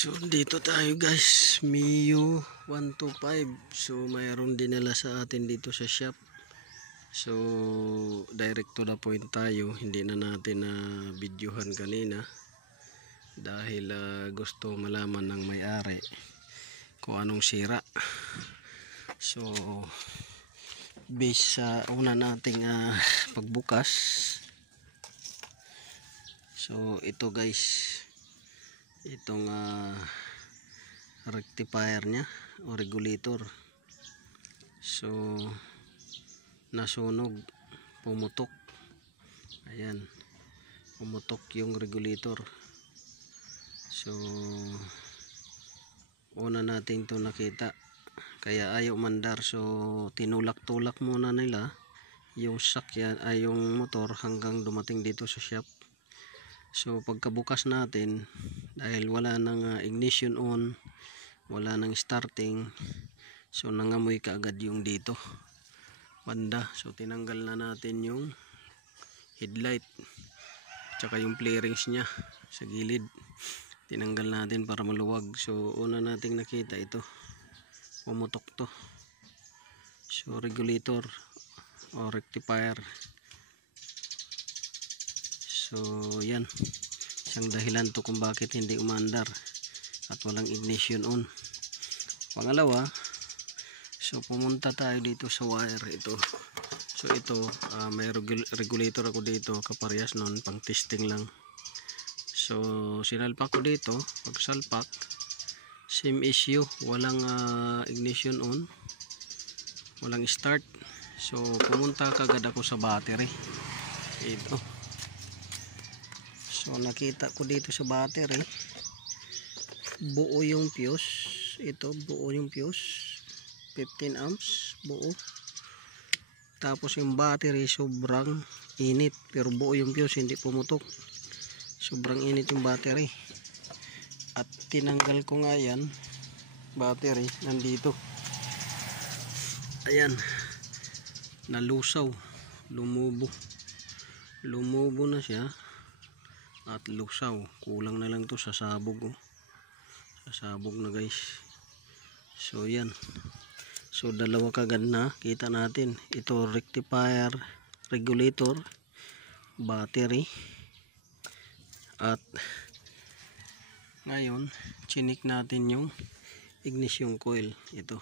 So dito tayo guys, Mio 125. So mayroon dinala sa atin dito sa shop. So direct to the point tayo, hindi na natin na videohan kanina dahil gusto malaman ng may-ari kung anong sira. So base sa una nating pagbukas, so ito guys, itong rectifier nya o regulator, so nasunog, pumutok. Ayan, pumutok yung regulator. So una natin to nakita, kaya ayaw mandar. So tinulak-tulak muna nila yung sakyan ay yung motor hanggang dumating dito sa shop. So pagkabukas natin, dahil wala nang ignition on, wala nang starting, so nangamoy kaagad yung dito banda. So tinanggal na natin yung headlight tsaka yung flarings nya sa gilid, tinanggal natin para maluwag. So una nating nakita ito, pumutok to. So regulator o rectifier. So yan, isang dahilan to kung bakit hindi umandar at walang ignition on. Pangalawa, so pumunta tayo dito sa wire ito. So ito may regulator ako dito, kaparehas nun, pang testing lang. So sinalpak ko dito. Pag salpak, same issue, walang ignition on, walang start. So pumunta kagad ako sa battery ito. So nakita ko dito sa battery, buo yung fuse. Ito, buo yung fuse, 15 amps buo. Tapos yung battery sobrang init, pero buo yung fuse, hindi pumutok. Sobrang init yung battery. At tinanggal ko nga yan, battery nandito. Ayan, nalusaw, lumubo na siya at lusaw. Kulang na lang to sa sabog, sasabog na guys. So yan, so dalawa kagad na kita natin. Ito rectifier, regulator, battery. At ngayon chinik natin yung ignition coil. Ito.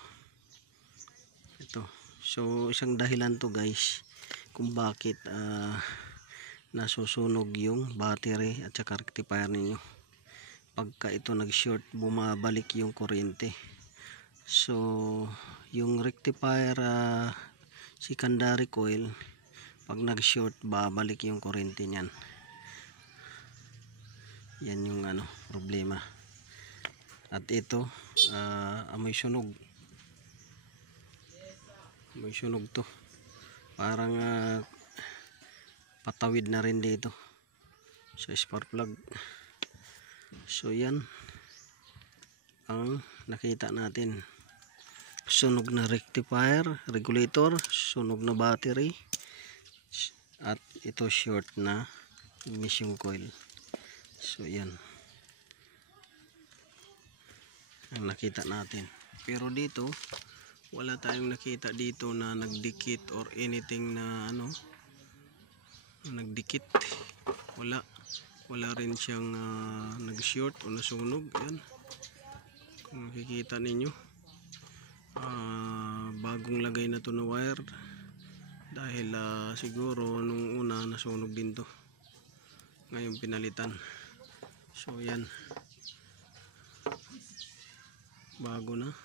So isang dahilan to guys kung bakit nasusunog yung battery at saka rectifier ninyo. Pagka ito nag short, bumabalik yung kuryente. So yung rectifier secondary coil, pag nag short, babalik yung kuryente niyan. Yan yung problema. At ito amoy sunog, to parang patawid na rin dito sa spark plug. So yan ang nakita natin, sunog na rectifier, regulator, sunog na battery, at ito short na ignition coil. So yan ang nakita natin. Pero dito wala tayong nakita dito na nagdikit or anything na nagdikit. Wala rin siyang nag-short o nasunog. Yan, kung makikita ninyo, bagong lagay na to na wire dahil siguro nung una nasunog din to, ngayon pinalitan. So yan, bago na.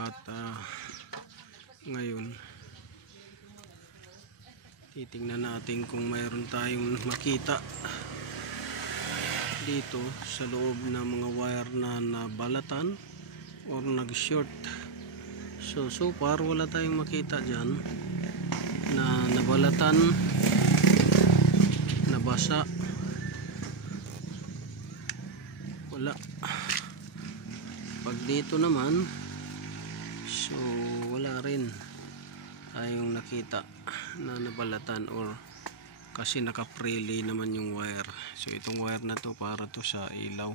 At ngayon titingnan natin kung mayroon tayong makita dito sa loob ng mga wire na nabalatan or nag-short. So far wala tayong makita dyan na nabalatan, nabasa, wala. Pag dito naman, so wala rin tayong nakita na nabalatan, or kasi naka-relay naman yung wire. So itong wire na to para to sa ilaw.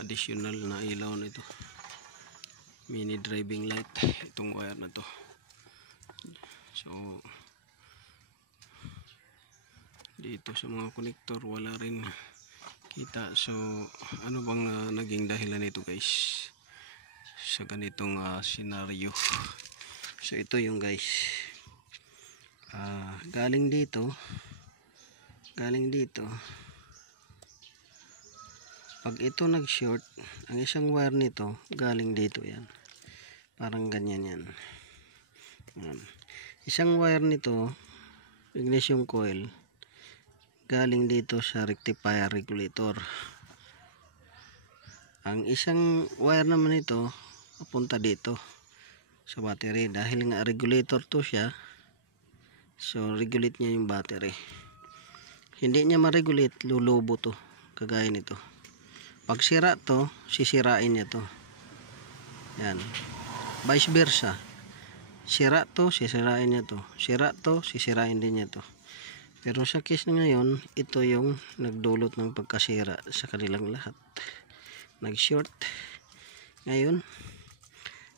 additional na ilaw nito, mini driving light, itong wire na to. So dito sa mga connector wala rin kita. So ano bang naging dahilan nito guys sa ganitong scenario? So ito yung guys, galing dito pag ito nag short, ang isang wire nito galing dito, yan parang ganyan yan. Isang wire nito ignition coil galing dito sa rectifier regulator. Ang isang wire naman ito papunta dito sa battery, dahil nga regulator to siya, so regulate niya yung battery. Hindi niya ma-regulate, lulubo to, kagaya nito. Pag sira to, sisirain niya to, yan, vice versa. Sira to, sisirain niya to, sira to, sisirain din niya to. Pero sa case na ngayon, ito yung nagdulot ng pagkasira sa kanilang lahat. Nag-short. Ngayon,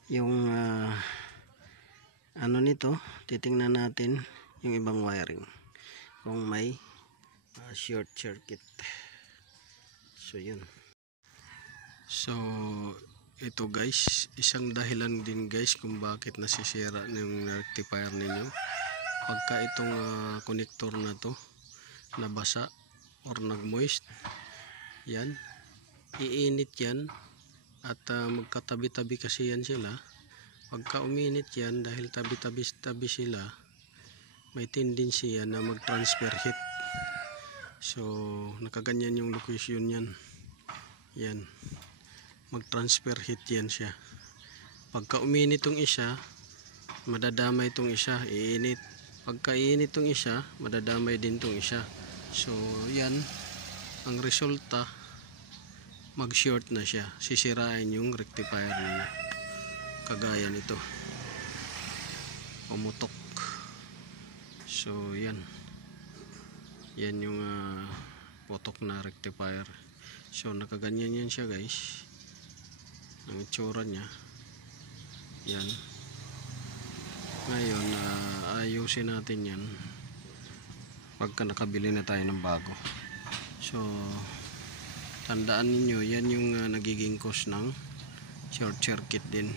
yung ano nito, titingnan natin yung ibang wiring. Kung may short circuit. So, yun. So, ito guys, isang dahilan din guys kung bakit nasisira ng rectifier ninyo. Pagka itong connector na to nabasa or nagmoist, yan, iinit yan at magkatabi-tabi kasi yan sila. Pagka uminit yan, dahil tabi-tabi sila, may tendency yan na mag-transfer heat. So nakaganyan yung location yan, yan, mag-transfer heat yan siya. Pagka uminit itong isa, madadamay itong isa, iinit. Pagka iinit itong isa, madadamay din itong isa. So yan ang resulta, mag short na siya, sisirain yung rectifier niya, kagaya nito, pumutok. So yan yung putok na rectifier. So nakaganyan yan siya guys, ang itsura niya yan. Ngayon ayusin natin yan pagka nakabili na tayo ng bago. So tandaan ninyo, yan yung nagiging cause ng short circuit din,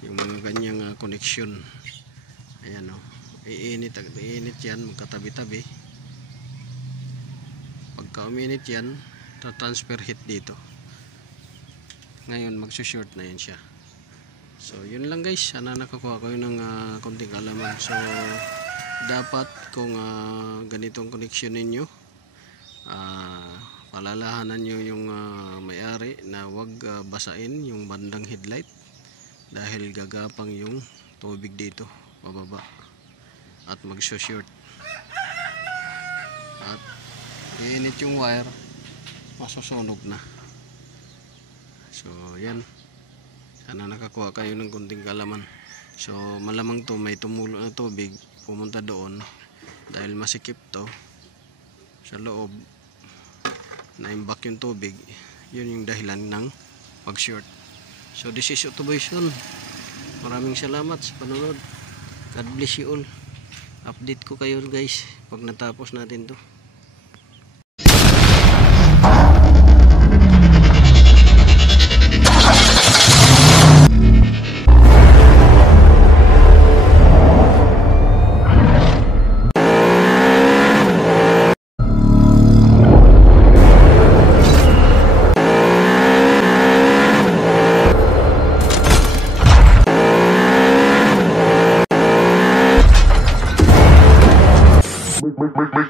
yung mga ganyang connection. Ayan o, iinit yan, magkatabi-tabi. Pagka uminit yan, transfer heat dito. Ngayon magsushort na yan siya. So yun lang guys, sana nakakuha kayo ng konting kalaman. So dapat kung ganitong connection ninyo, palalahanan nyo yung may-ari na wag basain yung bandang headlight, dahil gagapang yung tubig dito pababa at magsushort at iinit yung wire, masusunog na. So yan, sana nakakuha kayo ng konting kalaman. So malamang to may tumulo na tubig pumunta doon, dahil masikip to sa loob, na-imbak yung tubig, yun yung dahilan ng pag-short. So this is Autoboyson. Maraming salamat sa panonood. God bless you all. Update ko kayo guys pag natapos natin to. Make